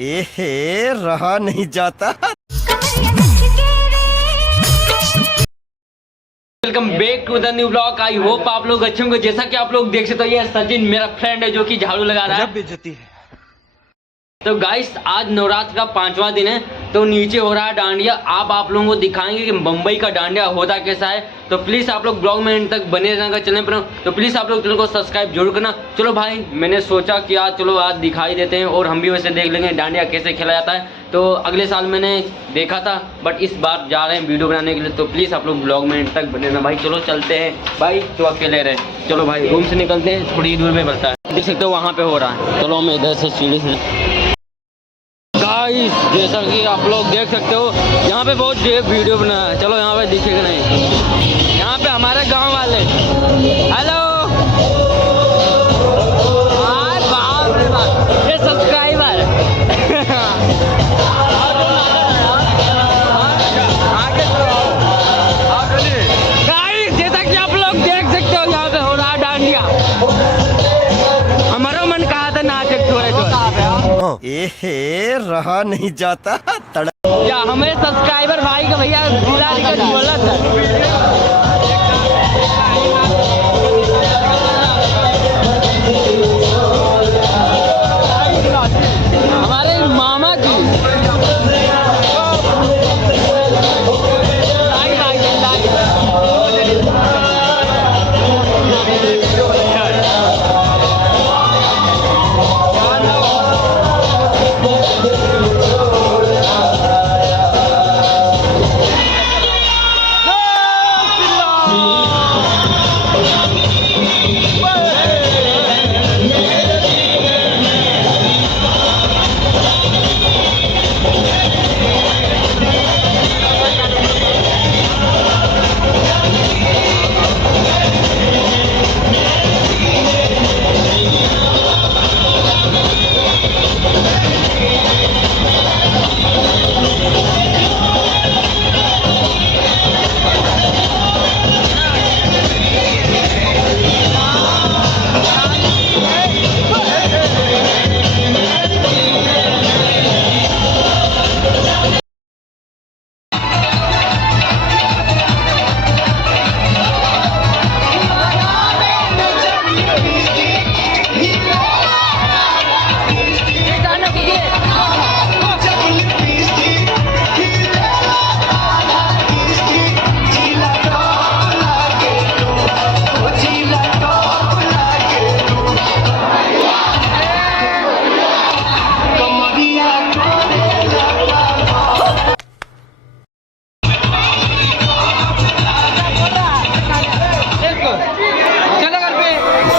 एहे रहा नहीं जाता। Welcome back to the new vlog. I hope आप लोग अच्छे होंगे। जैसा कि आप लोग देख सकते हो ये सचिन मेरा फ्रेंड है जो कि झाड़ू लगा रहा है। बेइज्जती है। तो गाइस आज नवरात्र का 5वां दिन है तो नीचे हो रहा है डांडिया। आप लोगों को दिखाएंगे कि मुंबई का डांडिया होता कैसा है। तो प्लीज आप लोग ब्लॉग में एंड तक बने रहना चैनल पर। तो प्लीज आप लोग चैनल को सब्सक्राइब जरूर करना। चलो भाई मैंने सोचा कि आज चलो आज दिखाई देते हैं और हम भी वैसे देख लेंगे डांडिया कैसे खेला जाता है। तो अगले साल मैंने देखा था बट इस बार जा रहे हैं वीडियो बनाने के लिए। तो प्लीज आप लोग ब्लॉग में एंड तक बने रहना भाई। चलो चलते हैं भाई तो अकेले रहे। चलो भाई रूम से निकलते हैं, थोड़ी दूर में पड़ता है, देख सकते हो वहाँ पे हो रहा है। चलो हम इधर से सीढ़ी से गाइस जैसा कि आप लोग देख सकते हो यहाँ पे बहुत देर वीडियो बनाया है। चलो यहाँ पे दिखेगा नहीं, यहाँ पे हमारे गांव वाले हेलो बाप रे बाप ये सब्सक्राइबर गाइस जैसा कि आप लोग देख सकते हो यहाँ पे हो रहा डांडिया। हमारा मन कहा था नाचे थोड़े एहे रहा नहीं जाता। या हमें सब्सक्राइबर भाई का भैया बुला दिक्कत बोला था। हमारे मामा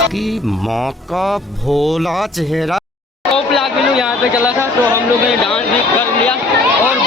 जी माँ का भोला चेहरा। 2 लाख यहाँ पे चला था तो हम लोगों ने डांस भी कर लिया और